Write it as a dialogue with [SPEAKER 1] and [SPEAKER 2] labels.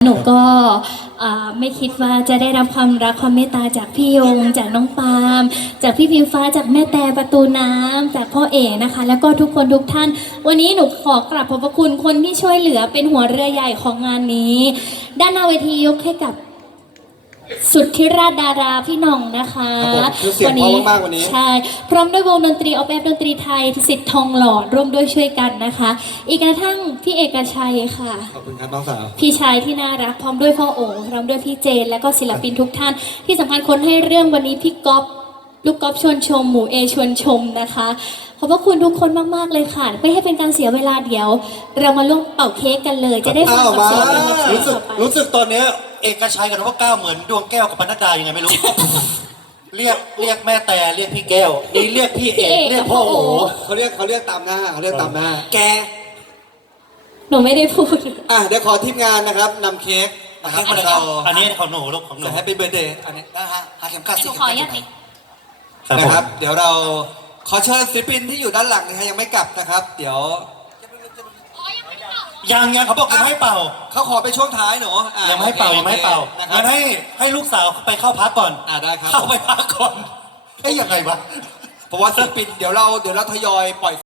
[SPEAKER 1] นูก็ไม่คิดว่าจะได้รับความรักความเมตตาจากพี่ยงจากน้องปาล์มจากพี่พิมฟ้าจากแม่แต่ประตูน้ำจากพ่อเอ๋นะคะ แล้วก็ทุกคนทุกท่านวันนี้หนูขอกราบขอบพระคุณคนที่ช่วยเหลือเป็นหัวเรือใหญ่ของงานนี้ด้านหน้าเวทียกให้กับสุดที่ราชดาราพี่น้องนะคะ
[SPEAKER 2] คือเสียงเพราะมากวันนี้
[SPEAKER 1] ใช่พร้อมด้วยวงดนตรีออกแบบดนตรีไทยสิทธิ์ทองหล่อร่วมด้วยช่วยกันนะคะอีกกระทั่งพี่เอกชัยค่ะ
[SPEAKER 2] ขอบคุณครับน้องสาว
[SPEAKER 1] พี่ชายที่น่ารักพร้อมด้วยพ่อโอ๋พร้อมด้วยพี่เจนและก็ศิลปินทุกท่านที่สำคัญคนให้เรื่องวันนี้พี่ก๊อฟลูกก๊อฟชวนชมหมูเอชวนชมนะคะขอบพระคุณทุกคนมากๆเลยค่ะไม่ให้เป็นการเสียเวลาเดี๋ยวเรามาร่วมเป่าเค้กกันเลยจะได้ฟังกับศิลปิน
[SPEAKER 3] รู้สึกตอนนี้เอกชัยกับนพเก้าเหมือนดวงแก้วกับปนัดดายังไงไม่รู้ เรียกแม่แต่เรียกพี่แก้วนี่เรียกพี่เอกเรียกพ่อโอ๋
[SPEAKER 2] เขาเรียกตามหน้าแก
[SPEAKER 1] หนูไม่ได้พูด
[SPEAKER 2] เดี๋ยวขอทีมงานนะครับนำเค้ก
[SPEAKER 3] นะครับอันนี้ของหนูลูกของหนู
[SPEAKER 2] จะให้เป็นเบอร์เดย์อันนี้นะฮะหาเข็มขัดสิ
[SPEAKER 1] ขออนุญาต
[SPEAKER 2] นะครับเดี๋ยวเราขอเชิญศิลปินที่อยู่ด้านหลังนะฮะยังไม่กลับนะครับเดี๋ยว
[SPEAKER 3] ยังเขาบอกยังไม่ให้เป่า
[SPEAKER 2] เขาขอไปช่วงท้ายหนู
[SPEAKER 3] ยังไม่ให้เป่างั้นให้ลูกสาวไปเข้าพักก่อน
[SPEAKER 2] ได้ครับ
[SPEAKER 3] เข้าไปพักก่อนยังไงวะ
[SPEAKER 2] เพราะว่าศิลปินเดี๋ยวเราทยอยปล่อย